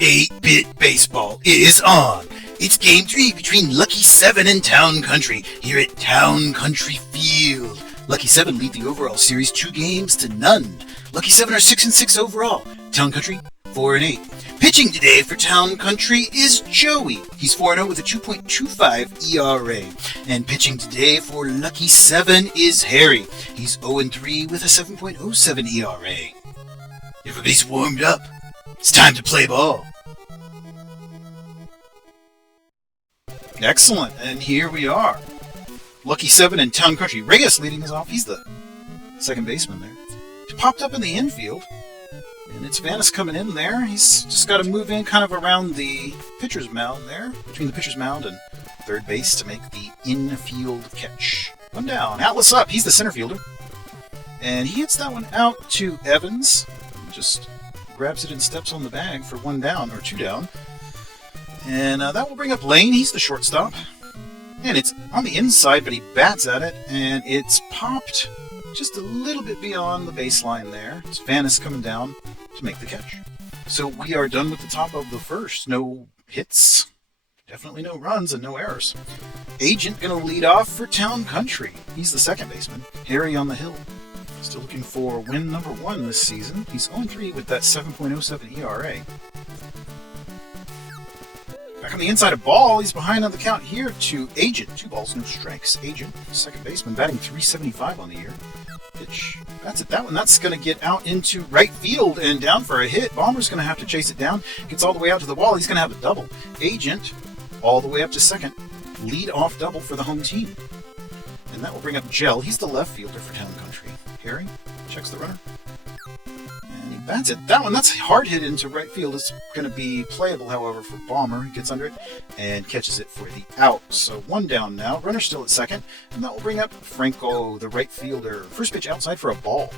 8-Bit Baseball is on. It's Game 3 between Lucky 7 and Town Country here at Town Country Field. Lucky 7 lead the overall series 2-0. Lucky 7 are 6-6 overall. Town Country 4-8. Pitching today for Town Country is Joey. He's 4-0 with a 2.25 ERA. And pitching today for Lucky 7 is Harry. He's 0-3 with a 7.07 ERA. Everybody's warmed up. It's time to play ball. Excellent, and here we are. Lucky 7 and Town Country. Reyes leading us off. He's the second baseman there. He popped up in the infield, and it's Vanis coming in there. He's just got to move in kind of around the pitcher's mound there, between the pitcher's mound and third base to make the infield catch. One down. Atlas up. He's the center fielder. And he hits that one out to Evans. Just grabs it and steps on the bag for 1 down, or 2 down. And that will bring up Lane. He's the shortstop. And it's on the inside, but he bats at it, and it's popped just a little bit beyond the baseline there. It's Vanis coming down to make the catch. So we are done with the top of the first. No hits, definitely no runs, and no errors. Agent going to lead off for Town Country. He's the second baseman. Harry on the hill. Still looking for win number 1 this season. He's 0-3 with that 7.07 ERA. Back on the inside of ball, he's behind on the count here to Agent. 2 balls, no strikes. Agent, second baseman, batting .375 on the year. Pitch. That's it. That one, that's going to get out into right field and down for a hit. Bomber's going to have to chase it down. Gets all the way out to the wall. He's going to have a double. Agent, all the way up to second. Lead off double for the home team. And that will bring up Gel. He's the left fielder for Town Country. Harry checks the runner. And he bats it. That one, that's hard hit into right field. It's going to be playable, however, for Bomber. He gets under it and catches it for the out. So 1 down now. Runner still at second. And that will bring up Franco, the right fielder. First pitch outside for a ball.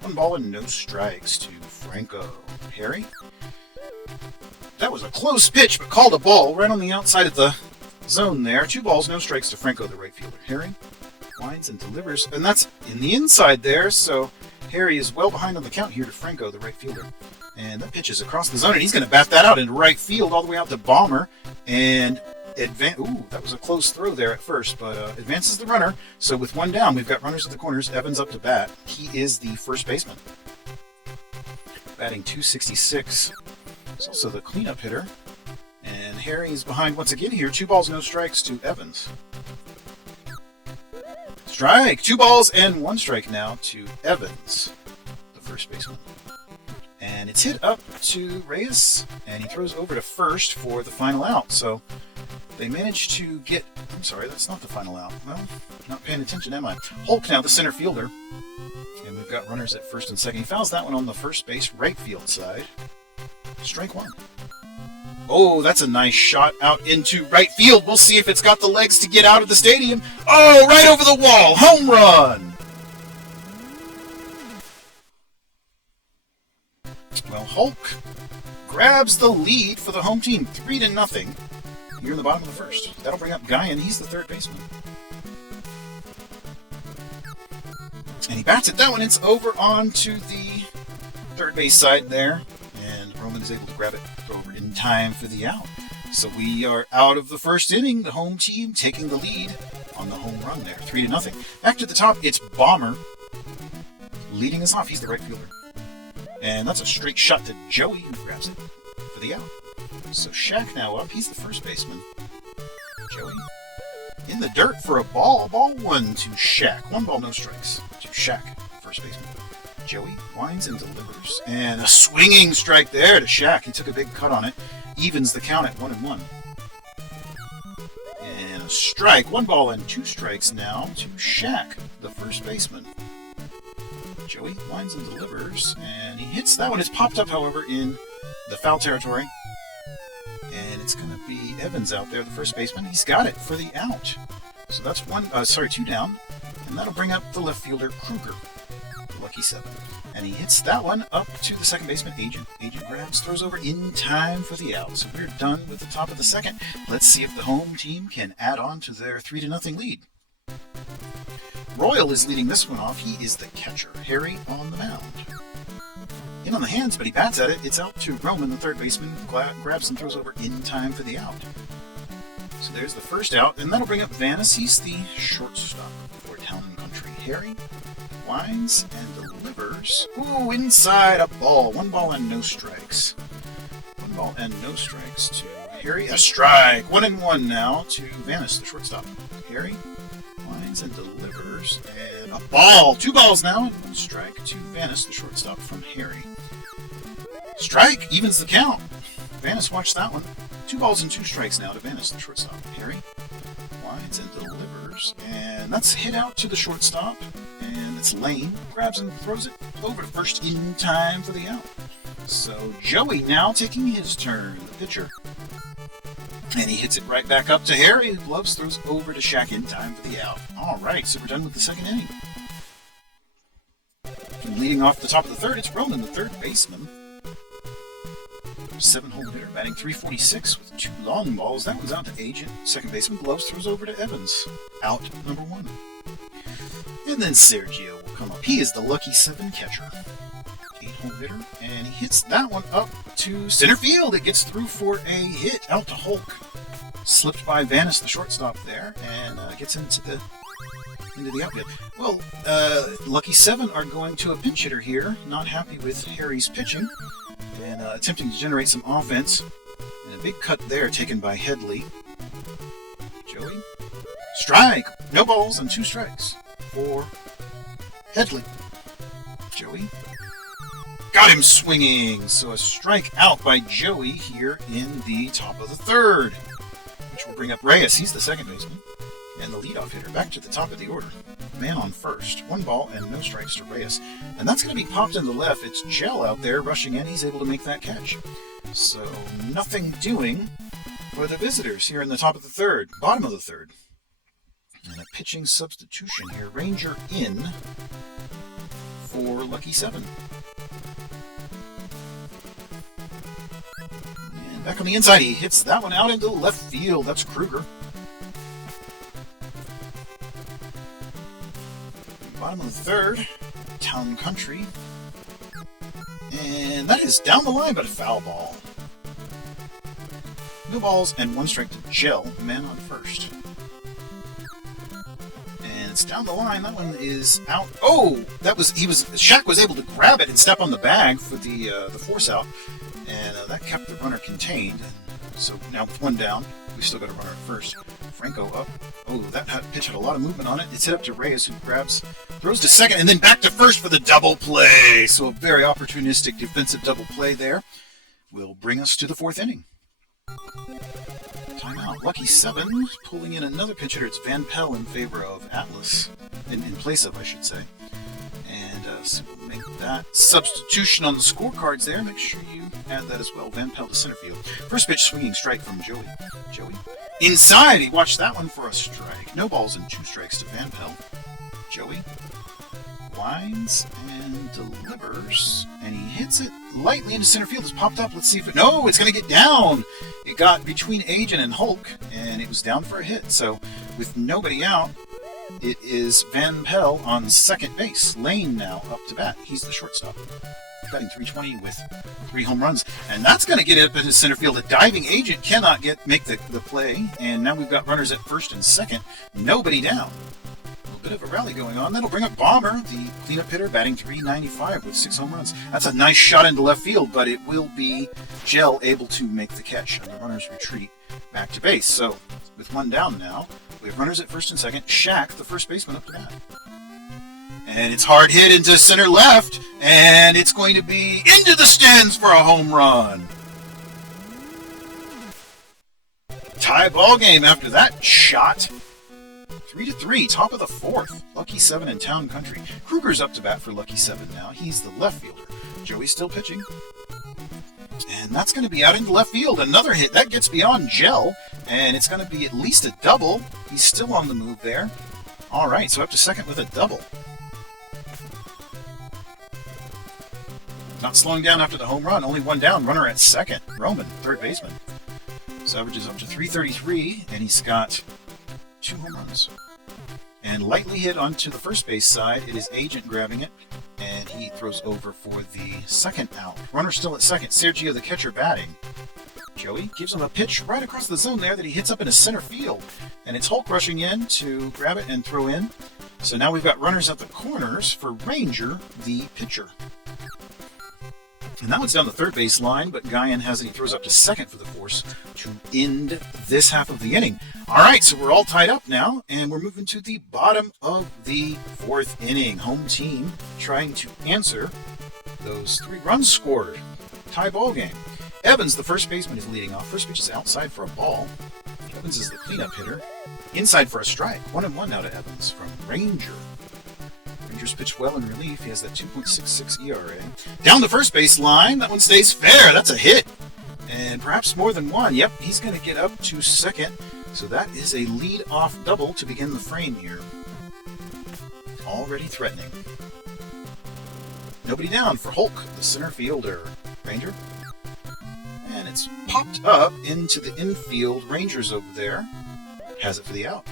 1 ball and no strikes to Franco. Harry. That was a close pitch, but called a ball right on the outside of the zone there. 2 balls, no strikes to Franco, the right fielder. Harry winds and delivers, and that's in the inside there, so Harry is well behind on the count here to Franco, the right fielder. And that pitch is across the zone, and he's going to bat that out into right field all the way out to Bomber, and that was a close throw there at first, but advances the runner. So with 1 down, we've got runners at the corners. Evans up to bat. He is the first baseman. Batting .266. He's also the cleanup hitter. And Harry is behind once again here. 2 balls, no strikes to Evans. Strike! 2 balls and 1 strike now to Evans, the first baseman. And it's hit up to Reyes, and he throws over to first for the final out. So they managed to get... I'm sorry, that's not the final out. Well, not paying attention, am I? Hulk now, the center fielder. And we've got runners at first and second. He fouls that one on the first base right field side. Strike 1. Oh, that's a nice shot out into right field. We'll see if it's got the legs to get out of the stadium. Oh, right over the wall. Home run. Well, Hulk grabs the lead for the home team. 3-0. Here in the bottom of the first. That'll bring up Guyan. He's the third baseman. And he bats it. That one, it's over onto the third base side there. And Roman is able to grab it over in time for the out. So we are out of the first inning. The home team taking the lead on the home run there. 3-0. Back to the top, it's Bomber leading us off. He's the right fielder. And that's a straight shot to Joey, who grabs it for the out. So Shaq now up. He's the first baseman. Joey in the dirt for a ball. Ball 1 to Shaq. 1 ball, no strikes to Shaq, first baseman. Joey winds and delivers. And a swinging strike there to Shaq. He took a big cut on it. Evens the count at 1-1. And a strike. 1 ball and 2 strikes now to Shaq, the first baseman. Joey winds and delivers. And he hits that one. It's popped up, however, in the foul territory. And it's going to be Evans out there, the first baseman. He's got it for the out. So that's 2 down. And that'll bring up the left fielder, Kruger. Lucky 7. And he hits that one up to the second baseman, Agent. Agent grabs, throws over in time for the out. So we're done with the top of the second. Let's see if the home team can add on to their 3-0 lead. Royal is leading this one off. He is the catcher. Harry on the mound. in on the hands, but he bats at it. It's out to Roman, the third baseman, grabs and throws over in time for the out. So there's the first out, and that'll bring up Vanis. He's the shortstop for Town and Country. Harry winds and delivers. Ooh, inside a ball. 1 ball and no strikes. 1 ball and no strikes to Harry. A strike. 1-1 now to Vanis, the shortstop. Harry winds and delivers. And a ball. 2 balls now and 1 strike to Vanis, the shortstop from Harry. Strike evens the count. Vanis watched that one. 2 balls and 2 strikes now to Vanis, the shortstop. Harry winds and delivers. And that's hit out to the shortstop. And it's Lane. Grabs and throws it over to first in time for the out. So Joey now taking his turn, the pitcher. And he hits it right back up to Harry, who gloves, throws over to Shaq in time for the out. All right, so we're done with the second inning. And leading off the top of the third, it's Roman, the third baseman. 7-hole hitter, batting .346 with 2 long balls. That one's out to Agent. Second baseman, gloves, throws over to Evans. Out number 1. And then Sergio will come up. He is the lucky 7 catcher. 8-hole hitter, and he hits that one up to center field. It gets through for a hit out to Hulk. Slipped by Vanis, the shortstop there, and gets into the outfield. Well, lucky 7 are going to a pinch hitter here. Not happy with Harry's pitching, and attempting to generate some offense. And a big cut there taken by Headley. Joey. Strike! No balls and 2 strikes for Headley. Joey. Got him swinging! So a strike out by Joey here in the top of the third, which will bring up Reyes. He's the second baseman and the leadoff hitter. Back to the top of the order. Man on first. 1 ball and no strikes to Reyes. And that's going to be popped in the left. It's Gel out there rushing in. He's able to make that catch. So nothing doing for the visitors here in the top of the third. Bottom of the third. And a pitching substitution here. Ranger in for lucky 7. And back on the inside, he hits that one out into left field. That's Kruger. Bottom of the third, Town Country. And that is down the line, but a foul ball. No balls and 1 strike to Gel, the man on first. And it's down the line. That one is out. Oh, Shaq was able to grab it and step on the bag for the force out, and that kept the runner contained. So now with 1 down, we've still got a runner at first. Franco up. Oh, that pitch had a lot of movement on it. It's hit up to Reyes, who throws to second, and then back to first for the double play. So a very opportunistic defensive double play there will bring us to the 4th inning. Timeout. Lucky 7 pulling in another pinch hitter. It's Van Pell in favor of Atlas, in place of, I should say. And so we'll make that substitution on the scorecards there. Make sure you add that as well. Van Pell to center field. First pitch swinging strike from Joey. Joey. Inside, he watched that one for a strike. No balls and 2 strikes to Van Pell. Joey winds and delivers, and he hits it lightly into center field. It's popped up. Let's see if no, it's going to get down. It got between Agent and Hulk, and it was down for a hit. So with nobody out, it is Van Pell on second base. Lane now up to bat. He's the shortstop. Batting .320 with 3 home runs. And that's going to get up into center field. A diving Agent cannot make the play. And now we've got runners at first and second. Nobody down. A little bit of a rally going on. That'll bring up Bomber, the cleanup hitter, batting .395 with 6 home runs. That's a nice shot into left field, but it will be Gel able to make the catch. And the runners retreat back to base. So with 1 down now, we have runners at first and second. Shaq, the first baseman, up to bat. And it's hard hit into center left, and it's going to be into the stands for a home run. Tie ball game after that shot. 3-3, top of the 4th. Lucky 7 in Town Country. Kruger's up to bat for Lucky 7 now. He's the left fielder. Joey's still pitching. And that's going to be out into left field. Another hit. That gets beyond Gel, and it's going to be at least a double. He's still on the move there. All right, so up to second with a double. Not slowing down after the home run. Only 1 down. Runner at second. Roman, third baseman. His average is up to .333, and he's got 2 home runs. And lightly hit onto the first base side. It is Agent grabbing it, and he throws over for the second out. Runner still at second. Sergio, the catcher, batting. Joey gives him a pitch right across the zone there that he hits up into center field. And it's Hulk rushing in to grab it and throw in. So now we've got runners at the corners for Ranger, the pitcher. And that one's down the third base line, but Guyan has it. He throws up to second for the force to end this half of the inning. All right, so we're all tied up now, and we're moving to the bottom of the fourth inning. Home team trying to answer those 3 runs scored. Tie ball game. Evans, the first baseman, is leading off. First pitch is outside for a ball. Evans is the cleanup hitter. Inside for a strike. 1-1 now to Evans from Ranger. Rangers pitched well in relief. He has that 2.66 ERA. Down the first base line. That one stays fair. That's a hit. And perhaps more than one. Yep, he's going to get up to second. So that is a lead-off double to begin the frame here. Already threatening. Nobody down for Hulk, the center fielder. Ranger. And it's popped up into the infield. Rangers over there. Has it for the out.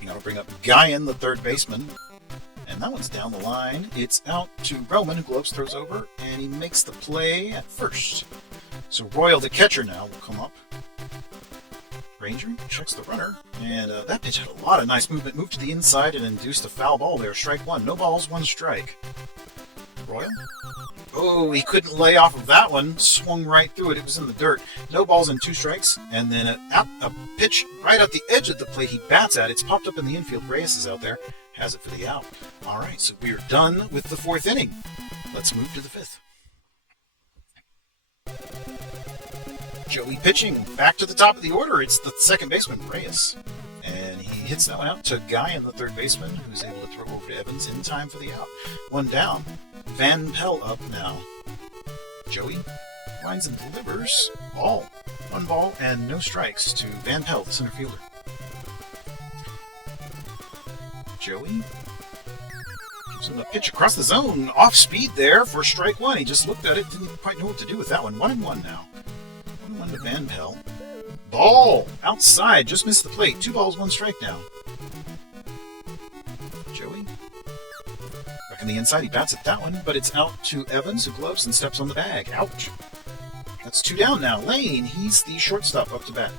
You got to bring up Guyan, the third baseman. And that one's down the line. It's out to Roman, who Globes throws over, and he makes the play at first. So Royal, the catcher, now will come up. Ranger checks the runner, and that pitch had a lot of nice movement. Moved to the inside and induced a foul ball there. Strike one. No balls, 1 strike. Royal. Oh, he couldn't lay off of that one. Swung right through it. It was in the dirt. No balls and 2 strikes. And then a pitch right at the edge of the plate. He bats at it. It's popped up in the infield. Reyes is out there. Has it for the out. All right, so we are done with the fourth inning. Let's move to the fifth. Joey pitching. Back to the top of the order. It's the second baseman, Reyes. And he hits that one out to Guyan, the third baseman, who's able to throw over to Evans in time for the out. 1 down. Van Pelt up now. Joey lines and delivers. Ball. 1 ball and no strikes to Van Pelt, the center fielder. Joey gives him a pitch across the zone. Off speed there for strike 1. He just looked at it, didn't quite know what to do with that one. 1-1 now. 1-1 to Van Pelt. Ball outside, just missed the plate. 2 balls, 1 strike now. Joey back on the inside, he bats at that one, but it's out to Evans, who gloves and steps on the bag. Ouch. That's 2 down now. Lane, he's the shortstop up to bat,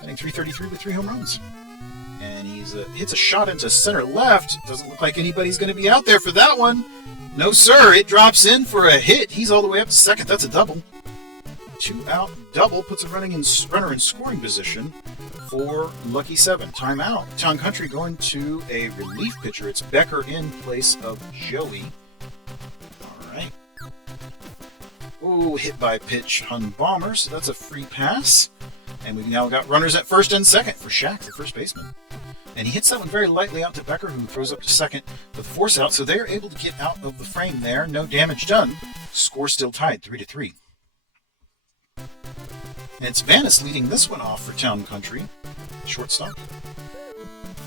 batting .333 with 3 home runs. And he hits a shot into center left. Doesn't look like anybody's going to be out there for that one. No, sir. It drops in for a hit. He's all the way up to second. That's a double. 2-out double puts a runner in scoring position for Lucky 7. Timeout. Town Country going to a relief pitcher. It's Becker in place of Joey. All right. Oh, hit by pitch on Bomber, so that's a free pass. And we've now got runners at first and second for Shaq, the first baseman. And he hits that one very lightly out to Becker, who throws up to second with the force out. So they're able to get out of the frame there. No damage done. Score still tied, 3-3. And it's Vanis leading this one off for Town Country. Shortstop.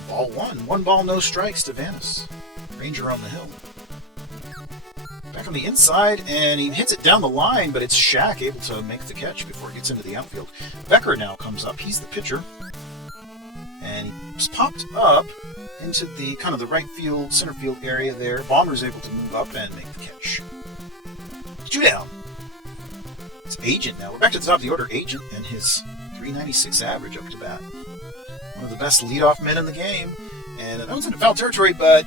Ball 1. 1 ball, no strikes to Vanis. Ranger on the hill. Back on the inside, and he hits it down the line, but it's Shaq able to make the catch before it gets into the outfield. Becker now comes up. He's the pitcher. And he's popped up into the kind of the right field, center field area there. Bomber's able to move up and make the catch. 2 down. It's Agent now. We're back to the top of the order. Agent and his .396 average up to bat. One of the best leadoff men in the game. And that one's in foul territory, but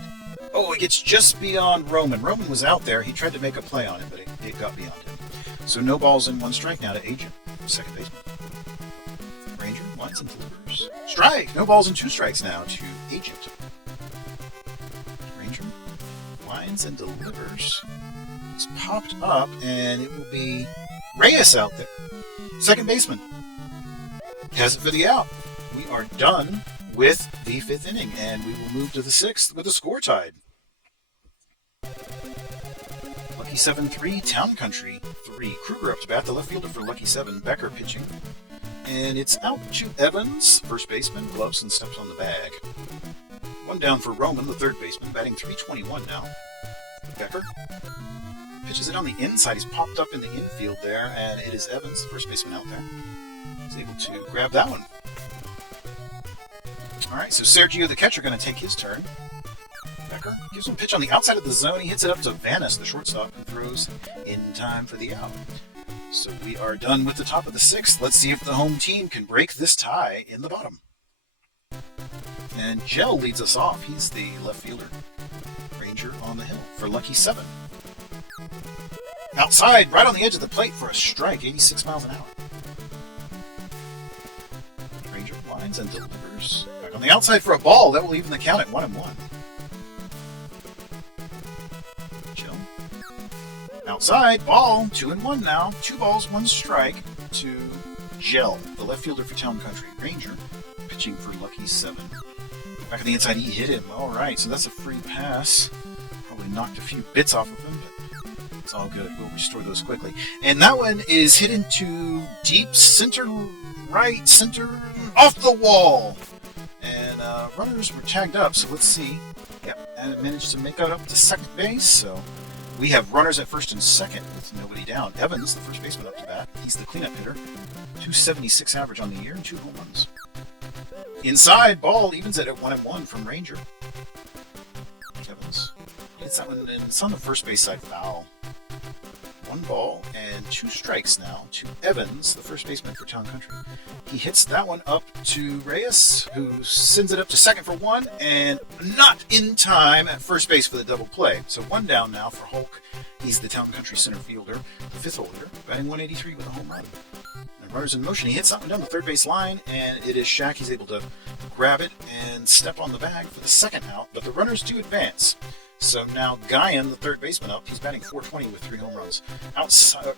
it gets just beyond Roman. Roman was out there. He tried to make a play on it, but it got beyond him. So no balls and 1 strike now to Agent, second baseman. Ranger lines and delivers. Strike! No balls and 2 strikes now to Agent. Ranger lines and delivers. It's popped up, and it will be Reyes out there. Second baseman. Has it for the out. We are done with the 5th inning, and we will move to the 6th with a score tied. Lucky 7-3, Town Country 3. Kruger up to bat, the left fielder for Lucky 7. Becker pitching. And it's out to Evans, first baseman. Gloves and steps on the bag. 1 down for Roman, the third baseman, batting .321 now. Becker pitches it on the inside. He's popped up in the infield there, and it is Evans, the first baseman out there. He's able to grab that one. All right, so Sergio, the catcher, going to take his turn. Becker Becker gives him a pitch on the outside of the zone. He hits it up to Vanis, the shortstop, who throws in time for the out. So we are done with the top of the 6th. Let's see if the home team can break this tie in the bottom. And Gel leads us off. He's the left fielder. Ranger on the hill for lucky 7. Outside, right on the edge of the plate for a strike, 86 miles an hour. Ranger lines and delivers. Back on the outside for a ball. That will even the count at 1-1. Gel. Outside, ball, 2-1 now. 2 balls, 1 strike to Gel, the left fielder for Town Country. Ranger pitching for lucky 7. Back on the inside, he hit him. All right, so that's a free pass. Probably knocked a few bits off of him, but it's all good. We'll restore those quickly. And that one is hit into deep center right, center off the wall. And runners were tagged up, so let's see. Yep, and it managed to make it up to second base, so we have runners at first and second with nobody down. Evans, the first baseman, up to bat. He's the cleanup hitter. 276 average on the year and 2 home runs. Inside, ball evens it at 1-1 from Ranger. Evans hits that one, and it's on the first base side foul. 1 ball and 2 strikes now to Evans, the first baseman for Town Country. He hits that one up to Reyes, who sends it up to second for 1, and not in time at first base for the double play. So 1 down now for Hulk. He's the Town Country center fielder, the 5th hole hitter, batting 183 with a home run. And runners in motion. He hits that one down the third base line, and it is Shaq. He's able to grab it and step on the bag for the second out, but the runners do advance. So now Guyan, the third baseman, up. He's batting .420 with 3 home runs.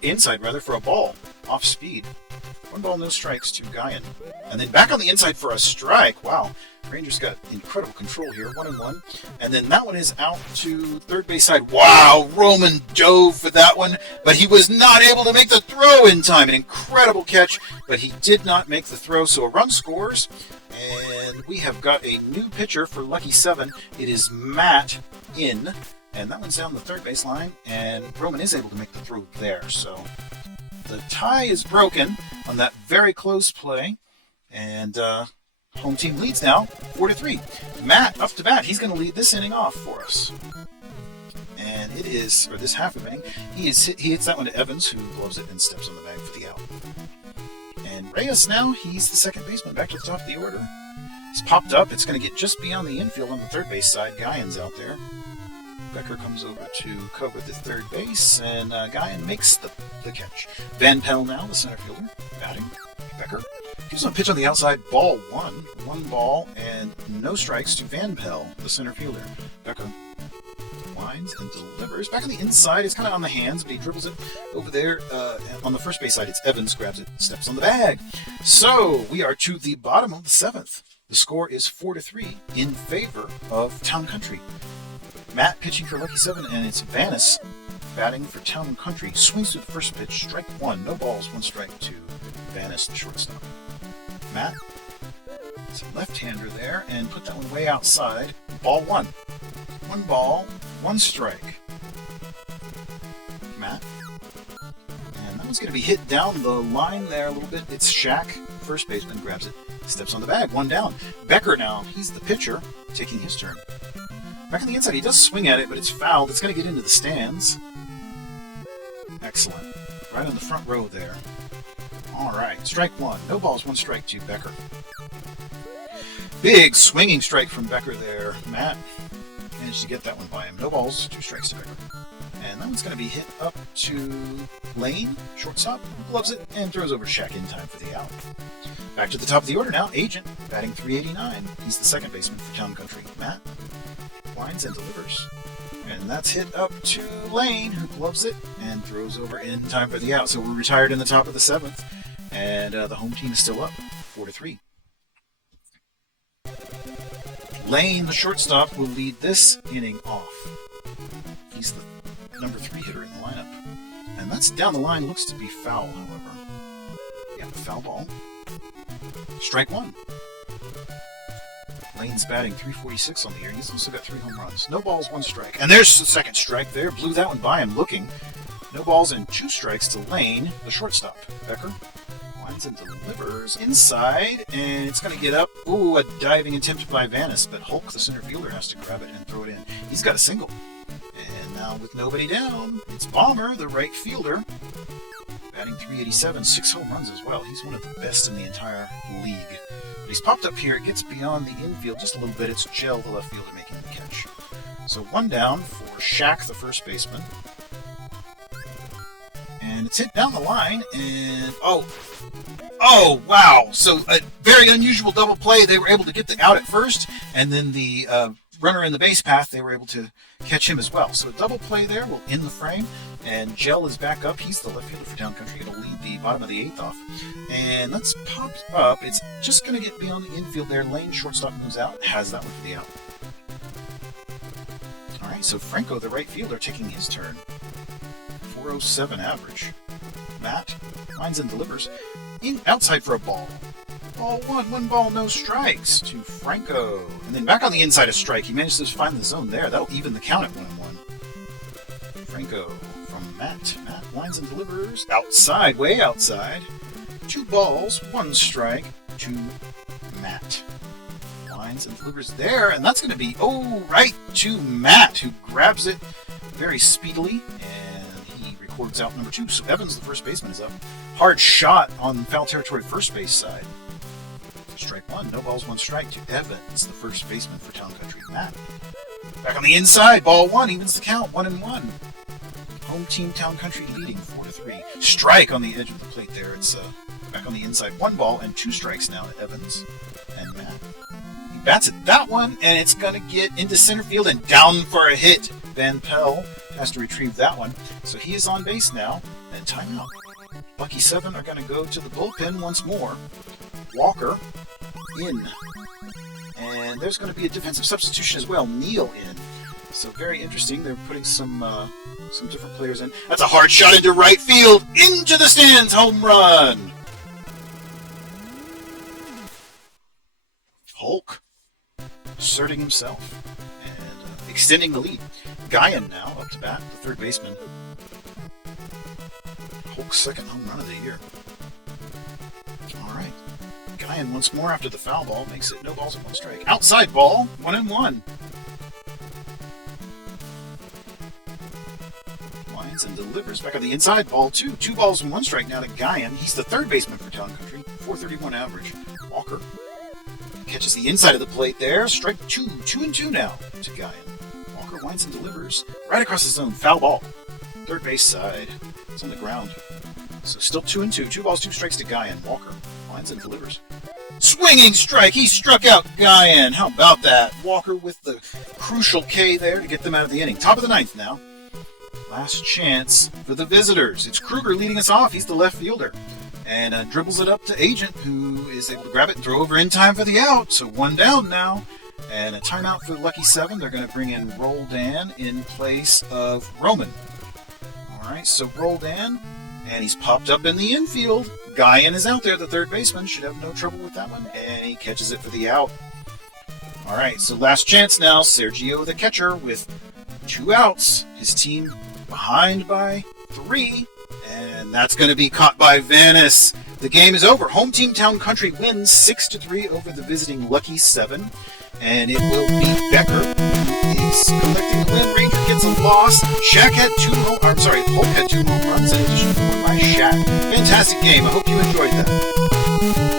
Inside for a ball, off speed. 1 ball, no strikes to Guyan. And then back on the inside for a strike. Wow, Rangers got incredible control here, 1-1. And then that one is out to third base side. Wow, Roman dove for that one, but he was not able to make the throw in time. An incredible catch, but he did not make the throw, so a run scores. And we have got a new pitcher for lucky 7. It is Matt in, and that one's down the third base line, and Roman is able to make the throw there. So the tie is broken on that very close play, and home team leads now 4-3. Matt up to bat. He's going to lead this inning off for us, and it is, or this half of inning, he hits that one to Evans, who gloves it and steps on the bag for the out. And Reyes now, he's the second baseman, back to the top of the order. He's popped up. It's going to get just beyond the infield on the third base side. Guyan's out there. Becker comes over to cover the third base, and Guyan makes the catch. Van Pell now, the center fielder, batting. Becker gives him a pitch on the outside. Ball 1. 1 ball and no strikes to Van Pell, the center fielder. Becker lines and delivers. Back on the inside, it's kind of on the hands, but he dribbles it over there. On the first base side, it's Evans, grabs it, steps on the bag. So we are to the bottom of the 7th. The score is 4-3 in favor of Town Country. Matt pitching for lucky 7, and it's Vanis batting for Town Country. Swings to the first pitch, strike 1, no balls, 1 strike to Vanis, the shortstop. Matt, it's a left-hander there, and put that one way outside. Ball 1. 1 ball, 1 strike. Matt. And that one's going to be hit down the line there a little bit. It's Shaq, first baseman, grabs it, steps on the bag, 1 down. Becker now, he's the pitcher, taking his turn. Back on the inside, he does swing at it, but it's fouled. It's going to get into the stands. Excellent. Right on the front row there. All right, strike 1. No balls, 1 strike to Becker. Big swinging strike from Becker there. Matt managed to get that one by him. No balls, 2 strikes to Becker. And that one's going to be hit up to Lane, shortstop, gloves it, and throws over Shaq in time for the out. Back to the top of the order now, Agent, batting .389. He's the second baseman for Town Country. Matt lines and delivers. And that's hit up to Lane, who gloves it and throws over in time for the out. So we're retired in the top of the 7th, and the home team is still up, 4-3. Lane, the shortstop, will lead this inning off. He's the number 3 hitter in the lineup. And that's down the line, looks to be foul, however. Yeah, the foul ball. Strike 1. Lane's batting .346 on the year. He's also got 3 home runs. No balls, 1 strike. And there's the second strike there. Blew that one by him looking. No balls and 2 strikes to Lane, the shortstop. Becker Winds and delivers inside, and it's going to get up. Ooh, a diving attempt by Vanis, but Hulk, the center fielder, has to grab it and throw it in. He's got a single. And now with nobody down, it's Bomber, the right fielder, batting .387, 6 home runs as well. He's one of the best in the entire league. But he's popped up here. It gets beyond the infield just a little bit. It's Gel, the left fielder, making the catch. So one down for Shaq, the first baseman. And it's hit down the line, and oh, wow. So a very unusual double play. They were able to get the out at first, and then the runner in the base path, they were able to catch him as well. So a double play there will end the frame, and Gel is back up. He's the left fielder for Town Country. Going to lead the bottom of the 8th off. And let's pop up. It's just going to get beyond the infield there. Lane, shortstop, moves out. Has that one for the out. All right, so Franco, the right fielder, taking his turn. 407 average. Matt lines and delivers. Outside for a ball. Ball one ball, no strikes to Franco. And then back on the inside, a strike. He managed to find the zone there. That'll even the count at 1-1. Franco from Matt. Matt lines and delivers. Outside, way outside. 2 balls, 1 strike to Matt. Lines and delivers there, and that's going to be, right to Matt, who grabs it very speedily, and he records out number 2. So Evans, the first baseman, is up. Hard shot on foul territory first base side. Strike 1, no balls, 1 strike to Evans, the first baseman for Town Country. Matt. Back on the inside, ball 1, evens the count, 1-1. Home team Town Country leading 4-3. Strike on the edge of the plate there. It's back on the inside, 1 ball and 2 strikes now to Evans and Matt. He bats at that one, and it's going to get into center field and down for a hit. Van Pell has to retrieve that one. So he is on base now, and timeout. Lucky 7 are going to go to the bullpen once more. Walker in. And there's going to be a defensive substitution as well. Neal in. So very interesting. They're putting some different players in. That's a hard shot into right field. Into the stands. Home run. Hulk asserting himself and extending the lead. Guyan now up to bat, the third baseman. Hulk's second home run of the year. All right. Guyan once more after the foul ball makes it no balls and 1 strike. Outside ball, 1-1. Lines and delivers back on the inside ball, 2. 2 balls and 1 strike now to Guyan. He's the third baseman for Town Country. .431 average. Walker catches the inside of the plate there. Strike 2. 2-2 now to Guyan. Walker winds and delivers right across the zone. Foul ball. Third base side. It's on the ground. So still 2-2. 2 balls, 2 strikes to Guyan. Walker winds and delivers. Swinging strike. He struck out Guyan. How about that? Walker with the crucial K there to get them out of the inning. Top of the 9th now. Last chance for the visitors. It's Kruger leading us off. He's the left fielder. And dribbles it up to Agent, who is able to grab it and throw over in time for the out. So 1 down now. And a timeout for Lucky 7. They're going to bring in Roldan in place of Roman. All right, so Roldan, and he's popped up in the infield. Guyan is out there, the third baseman. Should have no trouble with that one. And he catches it for the out. All right, so last chance now. Sergio, the catcher, with 2 outs. His team behind by 3. And that's going to be caught by Vanis. The game is over. Home team Town Country wins 6-3 over the visiting Lucky 7. And it will be Becker. He's collecting the win. Ranger gets a loss. Hulk had 2 home runs in addition to 1 by Shaq. Fantastic game. I hope you enjoyed that.